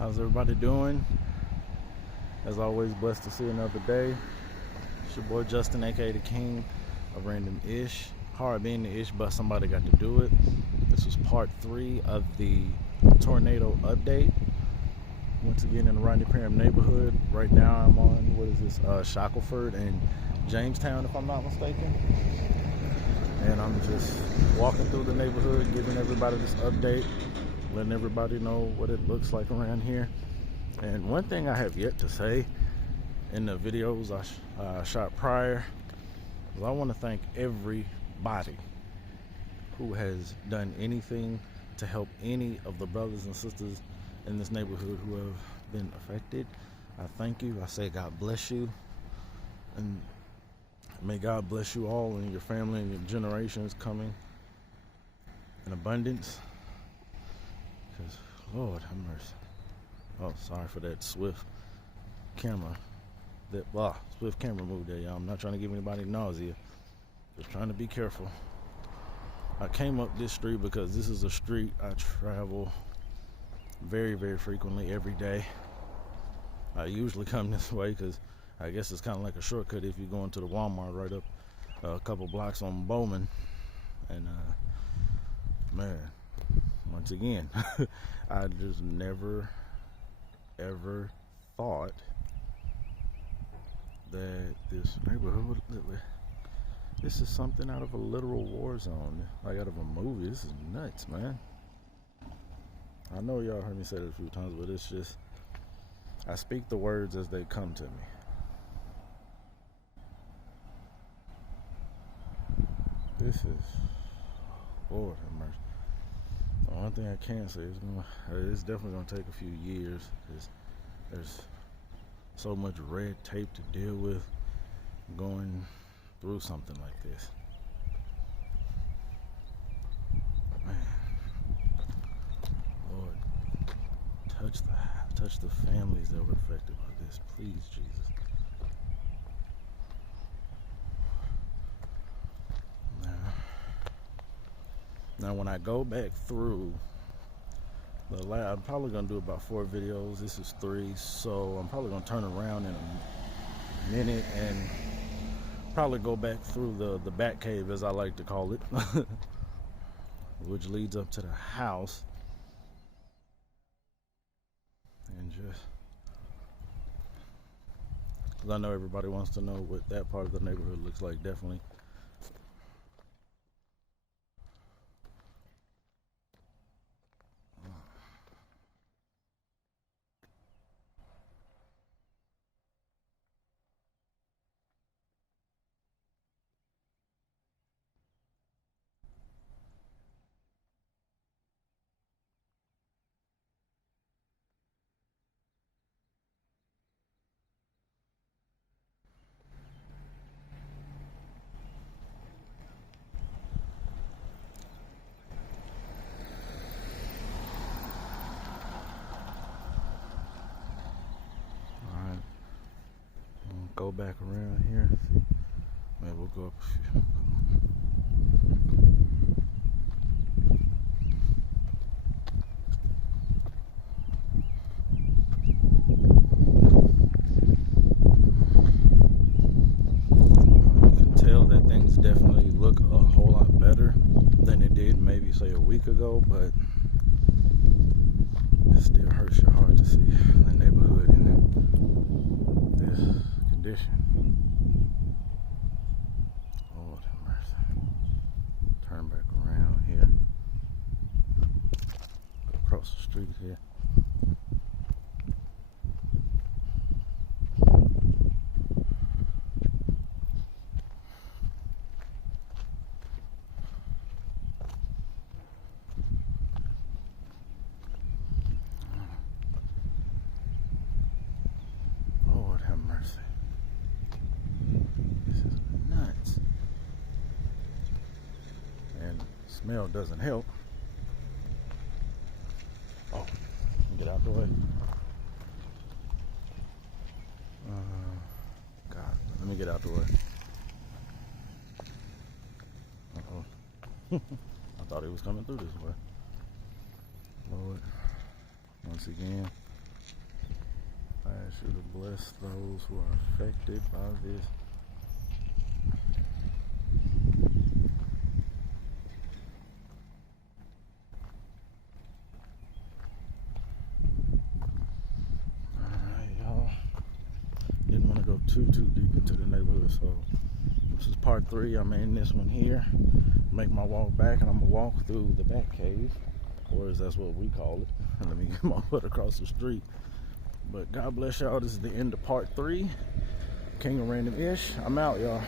How's everybody doing? As always, blessed to see another day. It's your boy Justin, aka the King of Random Ish. Hard being the ish, but somebody got to do it. This was part 3 of the tornado update. Once again in the Rodney Parham neighborhood. Right now I'm on, Shackleford and Jamestown, if I'm not mistaken. And I'm just walking through the neighborhood, giving everybody this update, letting everybody know what it looks like around here. And one thing I have yet to say in the videos I shot prior is I want to thank everybody who has done anything to help any of the brothers and sisters in this neighborhood who have been affected. I thank you. I say God bless you, and may God bless you all and your family and your generations coming in abundance. Because Lord have mercy. Oh, sorry for that swift camera. Swift camera move there, y'all. I'm not trying to give anybody nausea. Just trying to be careful. I came up this street because this is a street I travel very, very frequently every day. I usually come this way because I guess it's kind of like a shortcut if you're going to the Walmart right up a couple blocks on Bowman. And man, once again, I just never ever thought that this neighborhood, this is something out of a literal war zone, like out of a movie. This is nuts, man. I know y'all heard me say it a few times, but it's just, I speak the words as they come to me. This is, Lord have mercy. The one thing I can say is it's definitely going to take a few years because there's so much red tape to deal with going through something like this. Man, Lord, touch the families that were affected by this, please, Jesus. Now when I go back through the lab, I'm probably gonna do about 4 videos. This is 3, so I'm probably gonna turn around in a minute and probably go back through the back cave, as I like to call it, which leads up to the house, and just because I know everybody wants to know what that part of the neighborhood looks like. Definitely. Go back around here. See, maybe we'll go up a few. You can tell that things definitely look a whole lot better than it did maybe say a week ago, but it still hurts your heart to see the neighborhood in this condition. Lord have mercy. Turn back around here. Go across the street here. Lord have mercy. This is nuts. And smell doesn't help. Oh, get out the way. God, let me get out the way. Uh-oh. I thought he was coming through this way. Lord, once again, I ask you to bless those who are affected by this. Alright, y'all. Didn't want to go too deep into the neighborhood, so this is part 3. I'm in this one here. Make my walk back, and I'm gonna walk through the back cave, or as that's what we call it. Let me get my foot across the street. But God bless y'all. This is the end of part 3. King of Random Ish. I'm out, y'all.